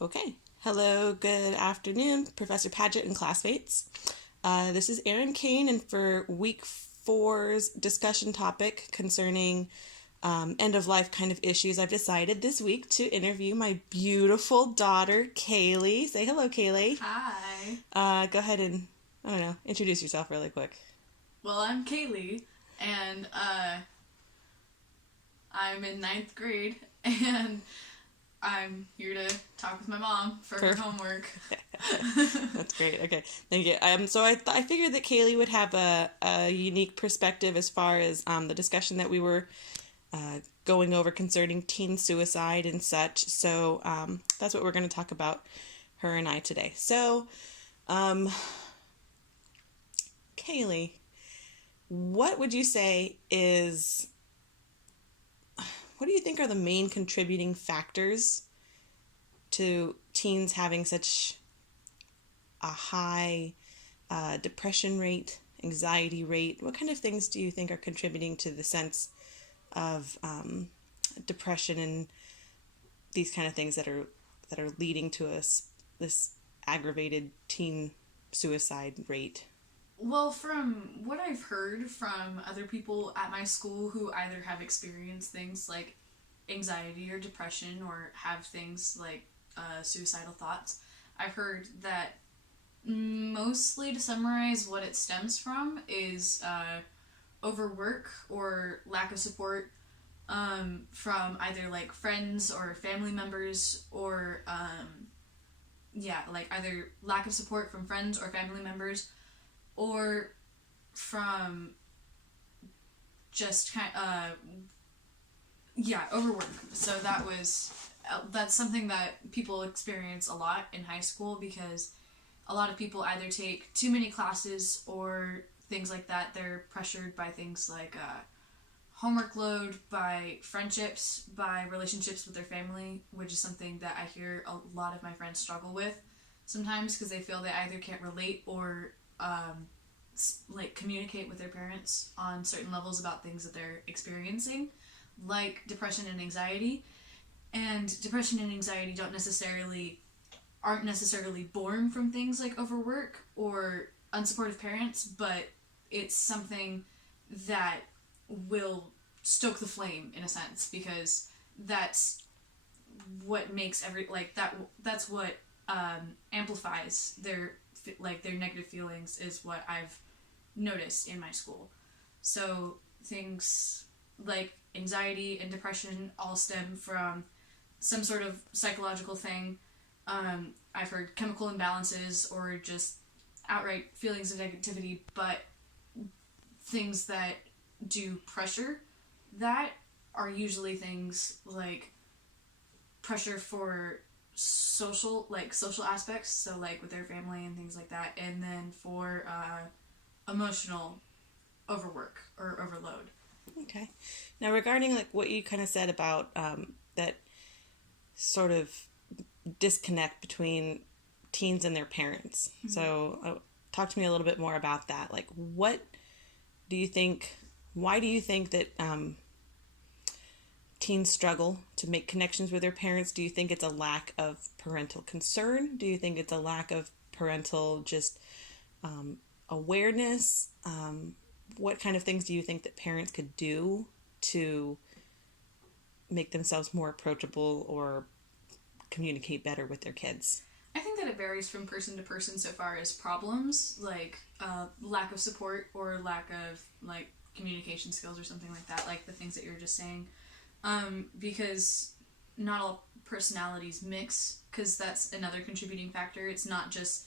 Okay. Hello, good afternoon, Professor Paget and classmates. This is Erin Kane, and for week four's discussion topic concerning end of life kind of issues, I've decided this week to interview my beautiful daughter, Kaylee. Say hello, Kaylee. Hi. Go ahead and, I don't know, introduce yourself really quick. Well, I'm Kaylee, and I'm in ninth grade, and I'm here to talk with my mom for her homework. That's great. Okay, thank you. So I figured that Kaylee would have a unique perspective as far as the discussion that we were going over concerning teen suicide and such. So that's what we're going to talk about, her and I today. So, Kaylee, what would you say is, what do you think are the main contributing factors to teens having such a high depression rate, anxiety rate? What kind of things do you think are contributing to the sense of depression and these kind of things that are leading to this aggravated teen suicide rate? Well, from what I've heard from other people at my school who either have experienced things like anxiety or depression or have things like suicidal thoughts, I've heard that mostly, to summarize what it stems from, is overwork or lack of support from either like friends or family members, or like either lack of support from friends or family members, or from just overwork. So that's something that people experience a lot in high school, because a lot of people either take too many classes or things like that. They're pressured by things like homework load, by friendships, by relationships with their family, which is something that I hear a lot of my friends struggle with sometimes, because they feel they either can't relate or communicate with their parents on certain levels about things that they're experiencing, like depression and anxiety. And depression and anxiety aren't necessarily born from things like overwork or unsupportive parents, but it's something that will stoke the flame in a sense, because that's what makes that's what amplifies their negative feelings, is what I've noticed in my school. So things like anxiety and depression all stem from some sort of psychological thing. I've heard chemical imbalances or just outright feelings of negativity, but things that do pressure that are usually things like pressure for social aspects, so like with their family and things like that, and then for emotional overwork or overload. Okay. Now, regarding like what you kind of said about that sort of disconnect between teens and their parents. Mm-hmm. So, talk to me a little bit more about that. Like, what do you think? Why do you think that teens struggle to make connections with their parents? Do you think it's a lack of parental concern? Do you think it's a lack of parental just awareness? What kind of things do you think that parents could do to make themselves more approachable or communicate better with their kids? I think that it varies from person to person so far as problems like lack of support or lack of like communication skills or something like that, like the things that you were just saying. Because not all personalities mix, because that's another contributing factor. It's not just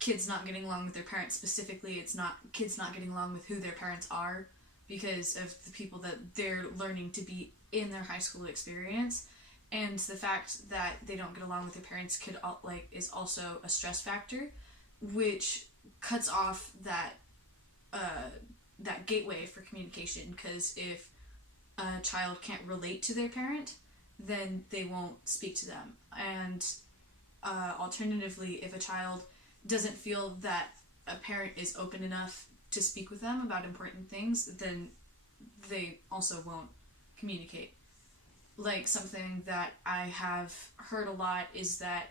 kids not getting along with their parents specifically, it's not kids not getting along with who their parents are because of the people that they're learning to be in their high school experience. And the fact that they don't get along with their parents is also a stress factor, which cuts off that gateway for communication. Because if a child can't relate to their parent, then they won't speak to them. And alternatively, if a child doesn't feel that a parent is open enough to speak with them about important things, then they also won't communicate. like something that I have heard a lot is that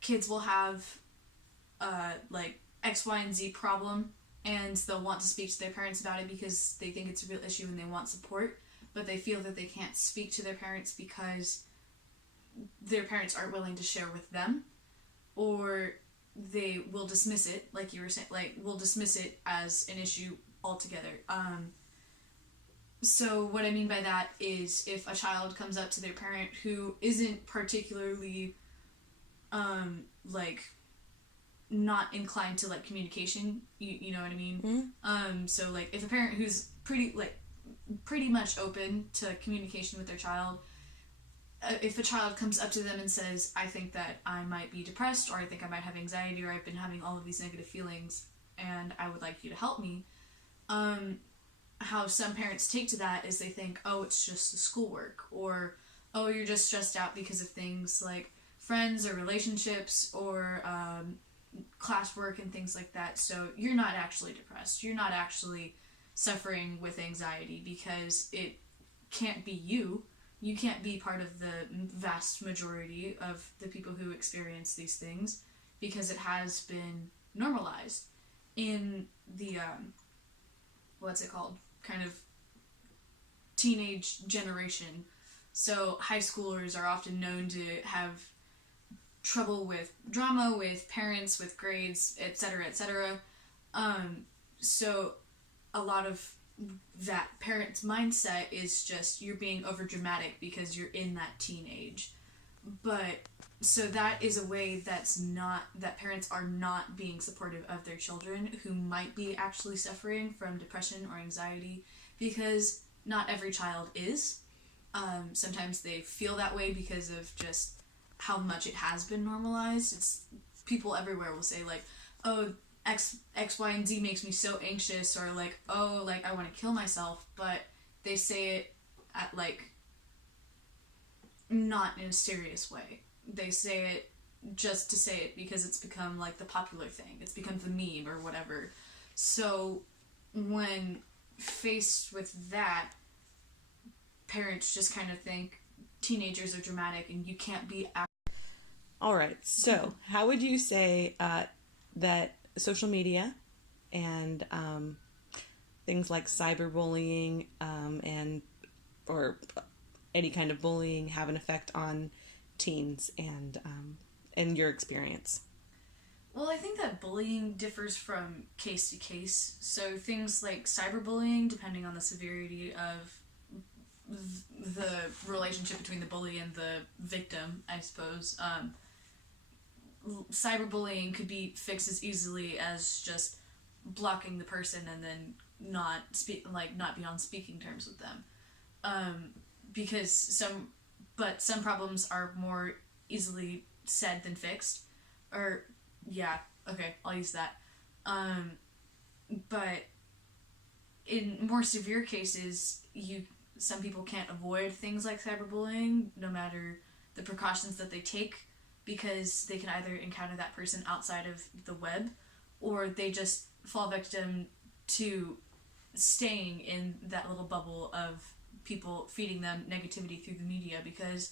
kids will have like X, Y, and Z problem, and they'll want to speak to their parents about it because they think it's a real issue and they want support, but they feel that they can't speak to their parents because their parents aren't willing to share with them, or they will dismiss it, like you were saying, like will dismiss it as an issue altogether. So what I mean by that is if a child comes up to their parent who isn't particularly like not inclined to like communication, you know what I mean? Mm-hmm. So like if a parent who's pretty much open to communication with their child, if a child comes up to them and says, I think that I might be depressed, or I think I might have anxiety, or I've been having all of these negative feelings and I would like you to help me, how some parents take to that is they think, oh, it's just the schoolwork, or oh, you're just stressed out because of things like friends or relationships or classwork and things like that. So you're not actually depressed. You're not actually suffering with anxiety because it can't be you. You can't be part of the vast majority of the people who experience these things because it has been normalized in the what's it called? Kind of teenage generation. So high schoolers are often known to have trouble with drama, with parents, with grades, etc., etc. So a lot of that parent's mindset is just you're being over dramatic because you're in that teenage. But so that is a way that's not, that parents are not being supportive of their children who might be actually suffering from depression or anxiety, because not every child is. Sometimes they feel that way because of just how much it has been normalized. It's people everywhere will say like, oh, X, Y, and Z makes me so anxious, or like, oh, like I want to kill myself, but they say it at like not in a serious way. They say it just to say it because it's become like the popular thing. It's become the meme or whatever. So when faced with that, parents just kind of think teenagers are dramatic and you can't be. All right. So how would you say that social media and things like cyberbullying and or any kind of bullying have an effect on teens and in your experience? Well, I think that bullying differs from case to case. So things like cyberbullying, depending on the severity of the relationship between the bully and the victim, I suppose. Cyberbullying could be fixed as easily as just blocking the person and then not be on speaking terms with them. Because some problems are more easily said than fixed. Or yeah, okay, I'll use that. But in more severe cases, some people can't avoid things like cyberbullying, no matter the precautions that they take, because they can either encounter that person outside of the web, or they just fall victim to staying in that little bubble of people feeding them negativity through the media, because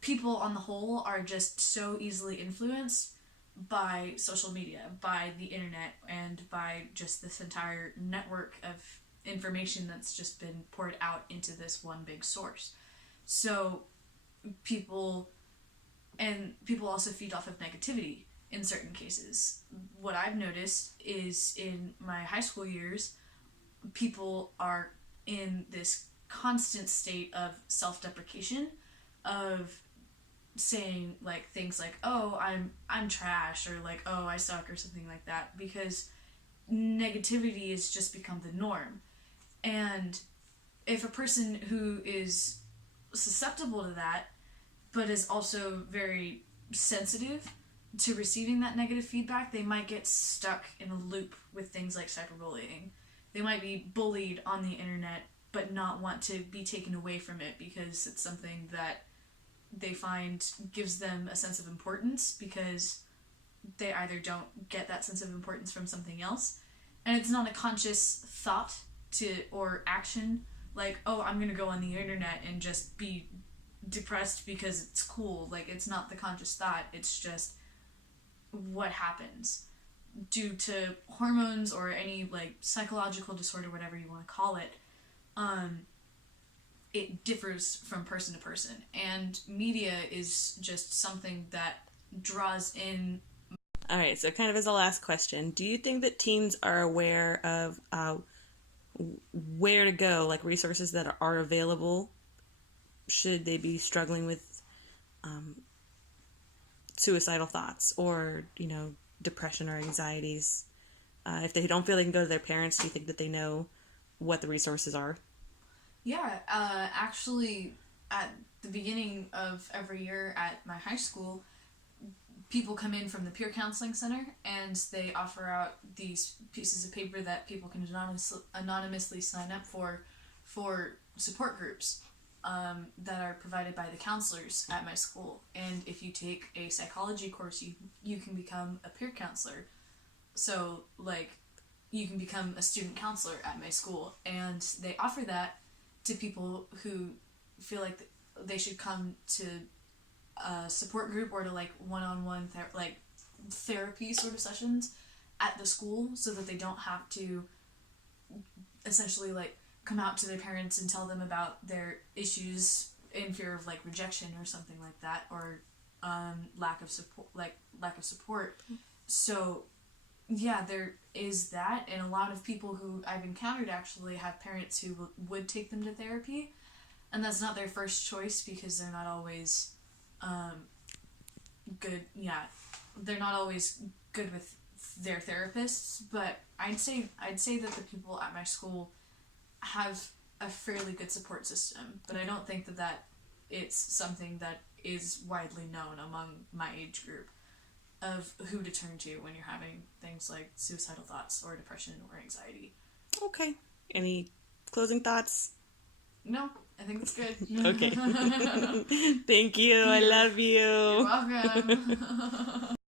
people on the whole are just so easily influenced by social media, by the internet, and by just this entire network of information that's just been poured out into this one big source. So people also feed off of negativity in certain cases. What I've noticed is in my high school years, people are in this constant state of self-deprecation, of saying like things like, oh, I'm trash, or like, oh, I suck, or something like that, because negativity has just become the norm. And if a person who is susceptible to that, but is also very sensitive to receiving that negative feedback, they might get stuck in a loop with things like cyberbullying. They might be bullied on the internet, but not want to be taken away from it because it's something that they find gives them a sense of importance, because they either don't get that sense of importance from something else, and it's not a conscious thought or action like, oh, I'm gonna go on the internet and just be depressed because it's cool. Like, it's not the conscious thought, it's just what happens due to hormones or any like psychological disorder, whatever you want to call it. It differs from person to person, and media is just something that draws in. All right, so kind of as a last question, do you think that teens are aware of where to go, like resources that are available should they be struggling with suicidal thoughts or, depression or anxieties? If they don't feel they can go to their parents, do you think that they know what the resources are? Yeah, actually, at the beginning of every year at my high school, people come in from the peer counseling center and they offer out these pieces of paper that people can anonymously sign up for support groups that are provided by the counselors at my school. And if you take a psychology course, you can become a peer counselor. So, like, you can become a student counselor at my school, and they offer that to people who feel like they should come to a support group or to like one-on-one therapy sort of sessions at the school, so that they don't have to essentially like come out to their parents and tell them about their issues in fear of like rejection or something like that, or lack of support. So yeah, there is that, and a lot of people who I've encountered actually have parents who would take them to therapy, and that's not their first choice because they're not always good. Yeah, they're not always good with their therapists. But I'd say that the people at my school have a fairly good support system, but I don't think that it's something that is widely known among my age group of who to turn to when you're having things like suicidal thoughts or depression or anxiety. Okay. Any closing thoughts? No, I think it's good. Okay. Thank you. I love you. You're welcome.